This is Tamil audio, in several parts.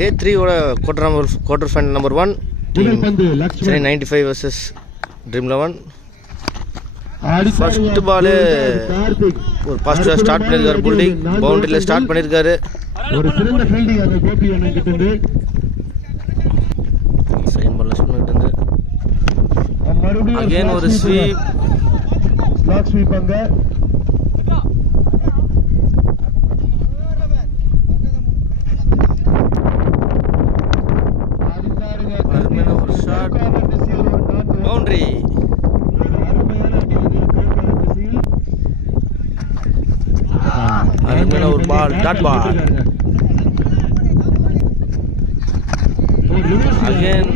Day 3 ஓட quarter final number 1 team Chennai 95 versus Dream 11. First ball ஒரு பாசிட்டிவா ஸ்டார்ட் பண்ணிருக்காரு புல்டிங், பவுண்டரியில ஸ்டார்ட் பண்ணிருக்காரு. ஒரு சிறந்த ஃபீல்டிங் அந்த கோபி அண்ணன் கிட்ட இருந்து செகண்ட் பால் லட்சுமணன் கிட்ட இருந்து அகைன் ஒரு ஸ்வீப், ஸ்லாக் ஸ்வீப் அங்க ஒரு ஷாட் பவுண்டரி. அருமையான ஒரு ball, dot ball. Again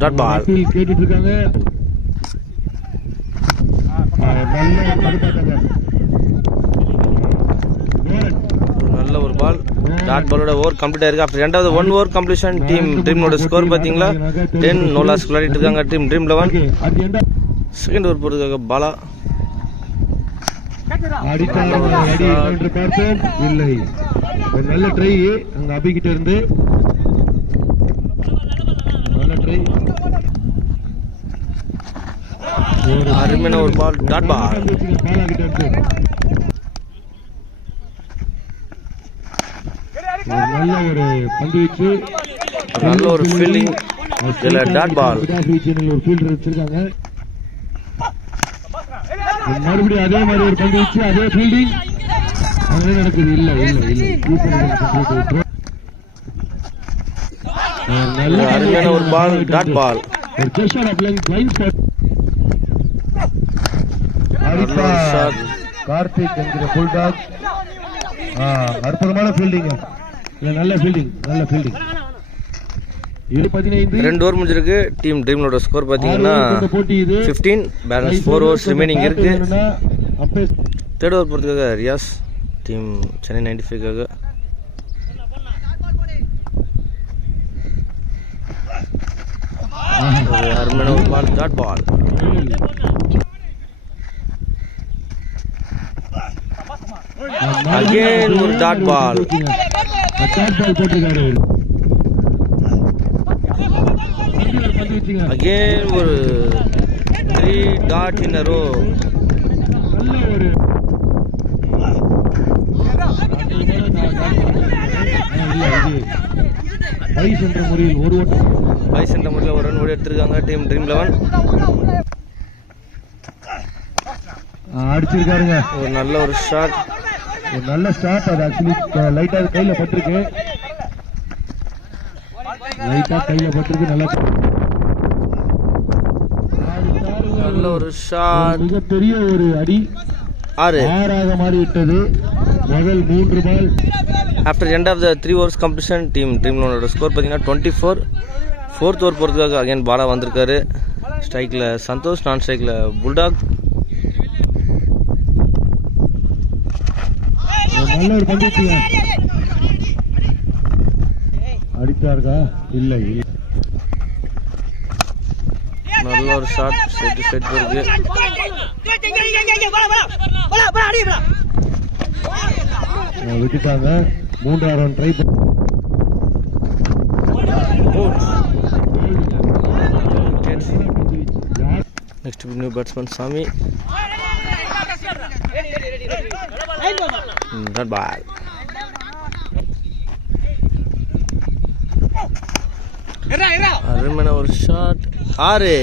dot ball. கேட்டுட்டு இருக்காங்க. நல்ல ஒரு பால், டாட் பாலோட ஓவர் கம்ப்ளீட் ஆயிருக்கு. ஆஃப்டர் ரெண்டாவது 1 ஓவர் கம்ப்ளீஷன் டீம் ட்ரீமோட ஸ்கோர் பாத்தீங்களா 10 no loss விளையாடிட்டு இருக்காங்க டீம் ட்ரீம் 11. செகண்ட் ஓவர் போறதுக்காக பாலா இல்லை, ஒரு நல்ல ட்ரை அங்க அபி கிட்ட இருந்து நல்ல ட்ரை. அருமையான ஒரு பால், டாட் பால். நல்ல ஒரு பந்து வீச்சு, நல்ல ஒரு ஃபீல்டிங், இதுல டாட் பால். ஒரு ஃபீல்டர் வச்சிருக்காங்க. மறுபடியும் அதே மாதிரி ஒரு பந்து வீச்சு, அதே ஃபீல்டிங் அங்கே நடக்குது. இல்ல இல்ல இல்ல அருமையான ஒரு பால், டாட் பால். ஒரு session off line shot. Karthik என்கிற புல்டாக் அற்புதமான ஃபீல்டிங், நல்ல ஃபீல்டிங், நல்ல ஃபீல்டிங். 2 ஓவர் முடிஞ்சிருக்கு. டீம் ட்ரீமோட ஸ்கோர் பாத்தீங்கன்னா 15, பேலன்ஸ் 4 ஓவர்ஸ் ரிமைனிங் இருக்கு. தேர்ட் ஓவர் போறதுக்காக ரியாஸ் டீம் சென்னை 95க்காக. அருமையான ஒரு பால், டாட் பால். அகைன் ஒரு டாட் பால். அகைன் ஒரு 3 dot in a row. Byes என்ற முறையில் ஒரு ரன் ஓடி எடுத்திருக்காங்க டீம் ட்ரீம் 11. அடிச்சிருக்காருங்க. ஒரு நல்ல ஒரு ஷாட், ஒரு நல்ல ஸ்டார்ட். அது ஆக்சுவலி லைட்டா கையில பட்டிருக்கு, நல்ல ஒரு ஷாட், மிகப்பெரிய ஒரு அடி. 6 மாறிவிட்டது முதல் 3 ball. After end of the 3 overs completion team dream 11 score பார்த்தீங்கன்னா 24. ஃபோர்த் ஓவர் போகிறதுக்காக அகைன் பாலா வந்திருக்காரு. ஸ்ட்ரைக்கில் சந்தோஷ், நான் ஸ்ட்ரைக்கில் புல்டாக். நல்ல ஒரு பந்து அடித்தாருக்கா? இல்லை, நல்ல ஒரு ஷாட், ஸ்ட்ரைட் இருக்கு. விட்டுட்டாங்க. 3ஆவது run try. Next new batsman Sami. Dot ball. அருமையான ஒரு ஷாட், 6.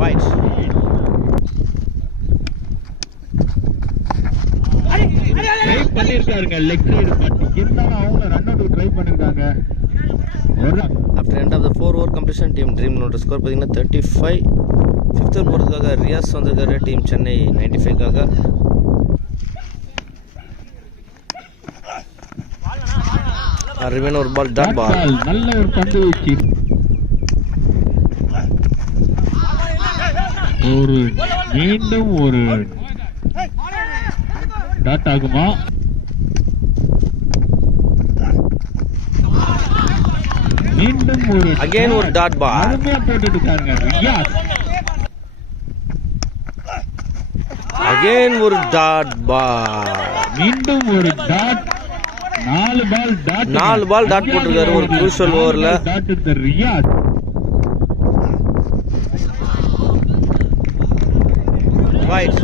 வைட். பண்ணிருக்காருங்க லெக் சைடு பட் இருந்தாலும் அவங்க ரன் அவுட் ட்ரை பண்ணிருக்காங்க. After end of the 4 over completion team dream நோட ஸ்கோர் பார்த்தீங்கன்னா 35. 5th ஓவர் போகிறதுக்காக ரியாஸ் வந்திருக்காரு டீம் சென்னை 95க்காக. அருமையான ஒரு பால், டாட் பால். நல்ல ஒரு பந்து வீச்சு. ஒரு மீண்டும் ஒரு டாட் ஆகுமா? மீண்டும் ஒரு அகைன் ஒரு டாட் பால் போட்டுட்டு இருக்காங்க. அகைன் ஒரு டாட் பால். மீண்டும் ஒரு டாட். 4 பால் டாட் போட்டிருக்காரு ஒரு crucial ஓவர்ல. டாட் இந்த ரியாஸ். Right.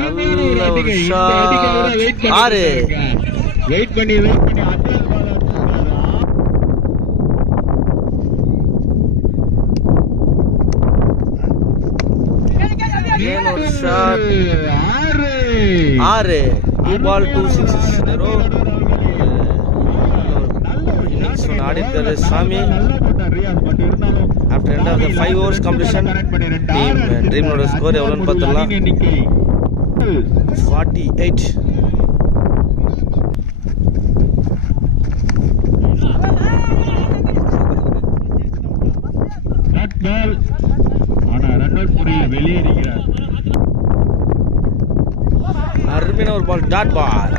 நல்ல ஒரு shot. 6. வெயிட் பண்ணி Again ஒரு shot. 6. 2 ball 2 sixes in a row. Innings ஒன்று ஆடி இருக்காரு சாமி. After end of the 5 overs completion, team Dream ஓட ஸ்கோர் எவ்வளோன்னு பார்த்துடலாம். 48. வெளியேறுகிறார். அருமையான ஒரு பால் டாட் பால்.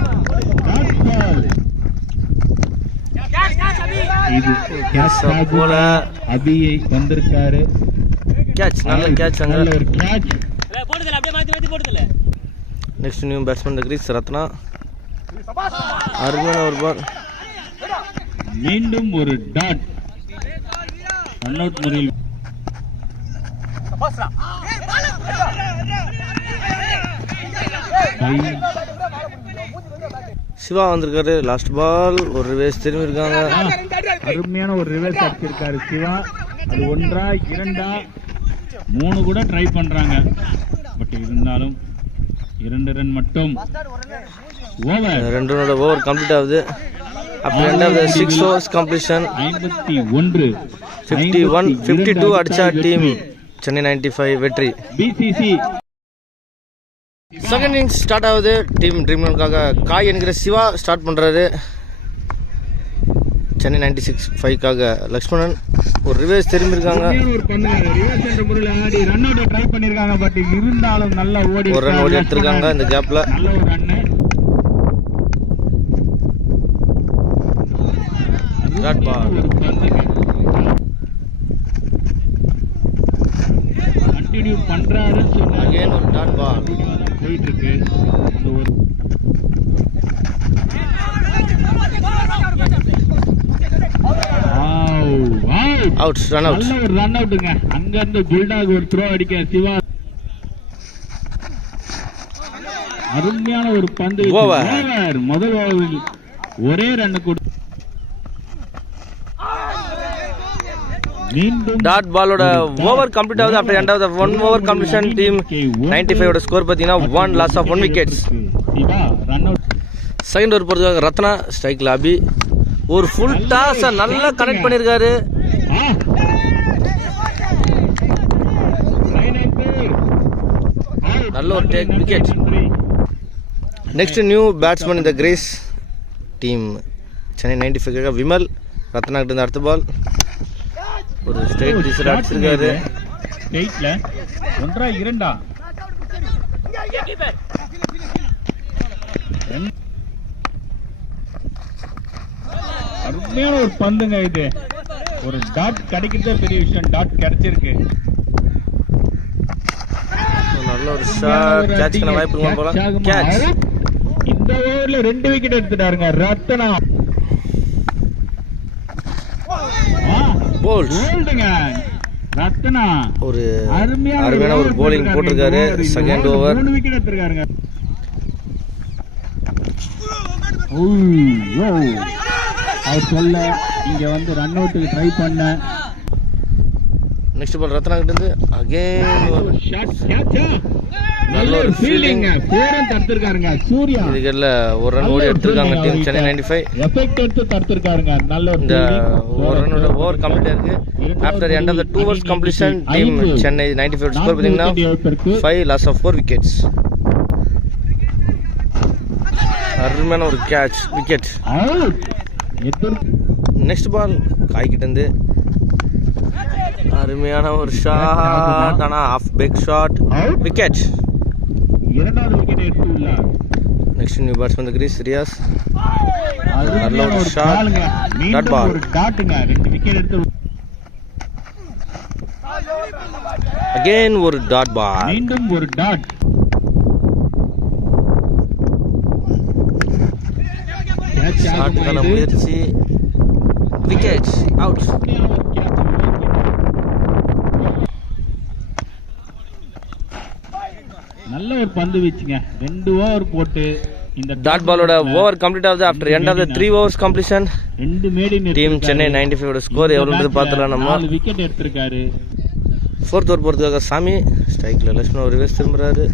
இது கேட்ச் போல அபியை வந்திருக்காரு. கேட்ச் நல்ல கேட்ச் அங்க. நல்ல ஒரு கேட்ச். போடுதல அப்படியே மாத்தி போடுதல. Next new batsman crease Ratna. அருமையான ஒரு பால். மீண்டும் ஒரு டாட். ரன் அவுட் முறையில் சிவா வந்திருக்காரு. லாஸ்ட் பால் ஒரு ரிவேஸ் திரும்பி இருக்காங்க. அருமையான ஒரு ரிவர்ஸ் அடிச்சிருக்காரு சிவா. அது 1 2 3 கூட ட்ரை பண்றாங்க. பட் இருந்தாலும் 2 ரன் மட்டும். ஓவர். 2 ரனோட ஓவர் கம்ப்ளீட் ஆகுது. அப்புறம் end of the 6 overs completion 51 52 அடிச்சா டீம் சென்னை 95 வெற்றி. பிசிசி செகண்ட் இன்னிங்ஸ் ஸ்டார்ட் ஆகுது. டீம் ட்ரீம்காக காய் என்கிற சிவா ஸ்டார்ட் பண்றாரு. சென்னை 96-5க்காக லக்ஷ்மணன். ஒரு ரிவேஸ் திரும்பி இருக்காங்க. ஒரு ரன் ஓடி எடுத்திருக்காங்க இந்த கேப்ல. Dot ball. கண்டினியூ பண்றாரு. அகைன் ஒரு டாட் பால். போயிட்டு இருக்கு. அவுட். Run out. நல்ல ஒரு ரன் அவுட்டுங்க. அங்க இருந்து புல்டாக் ஒரு த்ரோ அடிக்க சிவா. அருமையான ஒரு பந்து. ஓவர். முதல் ஓவரில் ஒரே ரன் கொடு. மீண்டும் டாட் பாலோட ஓவர் கம்ப்ளீட் ஆகுது. After end of the 1 over completion team 95 ஓட ஸ்கோர் பாத்தீங்கன்னா 1 loss of 1 wickets. Siva run out. Second over போறதுக்காக ரத்னா ஸ்ட்ரைக்ல அபி. ஒரு ஃபுல் டாஸ் நல்லா கனெக்ட் பண்ணிருக்காரு. நல்ல ஒரு take wicket. Next new batsman இந்த கிரேஸ் டீம் சென்னை 95க்காக விமல். ரத்னா கிட்ட இருந்து அடுத்த பால் ஒரு ஸ்ட்ரைட் டிசர் அடிச்சிருக்காரு. ஸ்ட்ரைட்ல 1 2 அருமையான ஒரு பந்துங்க. இது ஒரு டாட் கிடைக்கிறதே பெரிய விஷயம். டாட் கிடைச்சிருக்கு. நல்ல ஒரு ஷாட். கேட்ச் பண்ண வாய்ப்பு இருக்கும் போல. கேட்ச். இந்த ஓவர்ல 2 விக்கெட் எடுத்துட்டாருங்க ரத்னா. போல்டுங்க ரத்னா. ஒரு அருமையான ஒரு போலிங் போட்டிருக்காரு. செகண்ட் ஓவர் 3 விக்கெட் எடுத்துருக்காருங்க. அவர் சொல்ல இங்க வந்து ரன் அவுட்டுக்கு ட்ரை பண்ண. நெக்ஸ்ட் பால் ரத்னா கிட்ட இருந்து அகைன் ஷாட். நல்ல ஒரு ஃபீல்டிங். ஃபோரன் தடுத்திருக்காருங்க சூர்யா. இதுல ஒரு ரன் ஓடி எடுத்திருக்காங்க டீம் சென்னை 95. எஃபெக்ட் எடுத்து தடுத்திருக்காருங்க. நல்ல ஒரு இந்த ஒரு ரனோட ஓவர் கம்ப்ளீட் ஆயிருக்கு. After end of the 2 overs completion team Chennai 95 score பாத்தீங்கன்னா 5 லாஸ் ஆஃப் 4 விக்கெட்ஸ். அருமையான ஒரு கேட்ச் விக்கெட். நெக்ஸ்ட் பால் காய் கிட்ட இருந்து அருமையான ஒரு ஷாட். ஆனா ஆஃப் பேக் ஷாட் விக்கெட். இரண்டாவது விக்கெட் எடுத்துள்ளார். Next new batsman crease Riyaz. நல்ல ஒரு ஷாட். Dot ball. ஒரு டாட்டுங்க. 2 விக்கெட் எடுத்து அகைன் ஒரு டாட் பால். மீண்டும் ஒரு டாட். ஷாட்டுக்கான முயற்சி, விக்கெட், அவுட். நல்ல ஒரு பந்து வீச்சுங்க. 2 ஓவர் போட்டு இந்த டாட் பாலோட ஓவர் கம்ப்ளீட் ஆகுது after end of the 3 overs completion. 2 maiden team Chennai 95 ஓட ஸ்கோர் எவ்வளவு பார்த்தலாம் நம்ம. 4 விக்கெட் எடுத்திருக்காரு. 4th ஓவர் போறதுக்காக சாமி ஸ்ட்ரைக்ல லட்சுமணன் ஒரு ரிவர்ஸ் திரும்புறாரு.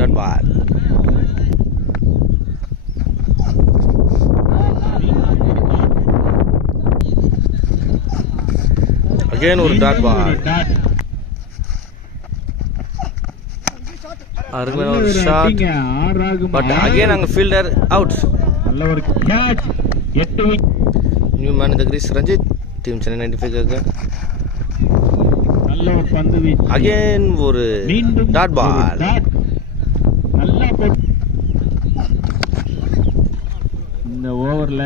Dot ball. அகைன் ஒரு டாட் பால். அருமையான ஒரு ஷாட். பட் அகைன் அங்க ஃபீல்டர் அவுட். நல்ல ஒரு கேட்ச். 8 நியூ மேன் இந்த கிரீஸ் ரஞ்சித் டீம் சென்னை 95 க்காக. நல்ல ஒரு பந்து வீச்சு. அகைன் ஒரு டாட் பால். நல்லா போட்டு இந்த ஓவர்ல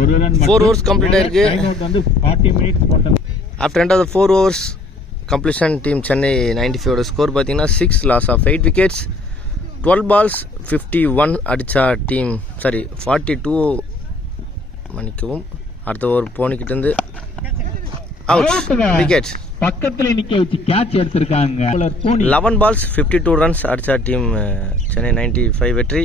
ஒரு ரன் 4 overs complete ஆயிருக்கு. டைம் அவுட் வந்து 40 மினிட்ஸ் போட்டது. After end of the 4 overs completion team Chennai 95 ஓட ஸ்கோர் பார்த்தீங்கன்னா 6 லாஸ் ஆஃப் 8 விக்கெட்ஸ். 12 balls 51 அடிச்சா டீம் 42 மன்னிக்கவும். அடுத்த ஓவர் போனிக்கிட்டேருந்து அவுட் விக்கெட். பக்கத்துல நிக்க வச்சு கேட்ச் எடுத்திருக்காங்க. 11 balls 52 runs அடிச்சா டீம் சென்னை 95 வெற்றி.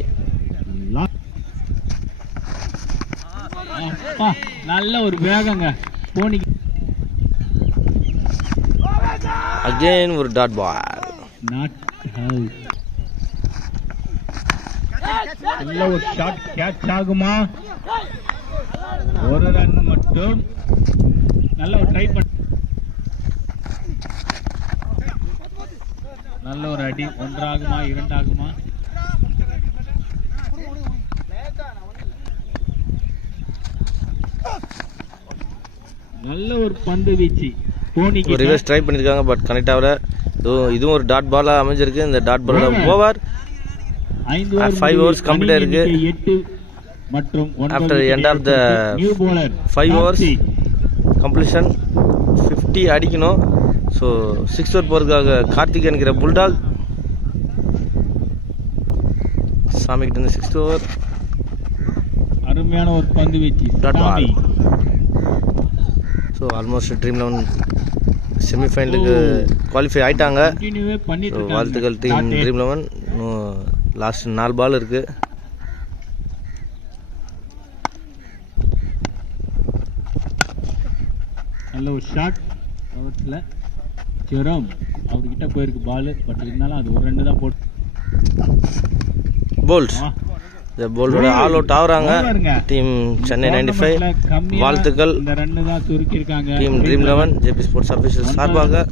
நல்ல ஒரு வேகங்க போனி. அகைன் ஒரு டாட் பால். Not out. நல்ல ஒரு ஷாட். கேட்ச் ஆகுமா? ஒரு ரன் மட்டும். நல்ல ஒரு ட்ரை பண்ண. நல்ல ஒரு அடி. 1 ஆகுமா 2 ஆகுமா? நல்ல ஒரு பந்து வீச்சு. ஒரு ரிவர்ஸ் ட்ரை பண்ணிருக்காங்க பட் கனெக்ட் ஆகல. இதுவும் ஒரு டாட் பாலா அமைஞ்சிருக்கு. இந்த டாட் பாலோட ஓவர் 5 overs கம்ப்ளீட் ஆயிருக்கு. 8 மற்றும் after end of the 5 overs completion 50 அடிக்கணும். ஸோ 6th over போறதுக்காக கார்த்திக் என்கிற புல்டாக் சாமி கிட்ட இருந்து 6th over. அருமையான ஒரு பந்து வீச்சு. Dot ball. So almost dream 11 செமிஃபைனலுக்கு குவாலிஃபை ஆயிட்டாங்க. வாழ்த்துக்கள் டீம் ட்ரீம் 11. இன்னும் லாஸ்ட் 4 பால் இருக்கு. நல்ல ஒரு ஷாட். அவர்ல ஜெரோம் அவர்கிட்ட போயிருக்கு பால். பட் இருந்தாலும் அது ஒரு 2 தான் போட்டு போல்ட். இந்த போல்டோட ஆல் அவுட் ஆகுறாங்க டீம் சென்னை 95. வாழ்த்துக்கள் இந்த ரன் தான் சுருக்கி இருக்காங்க team dream 11 JP sports official சார்பாக.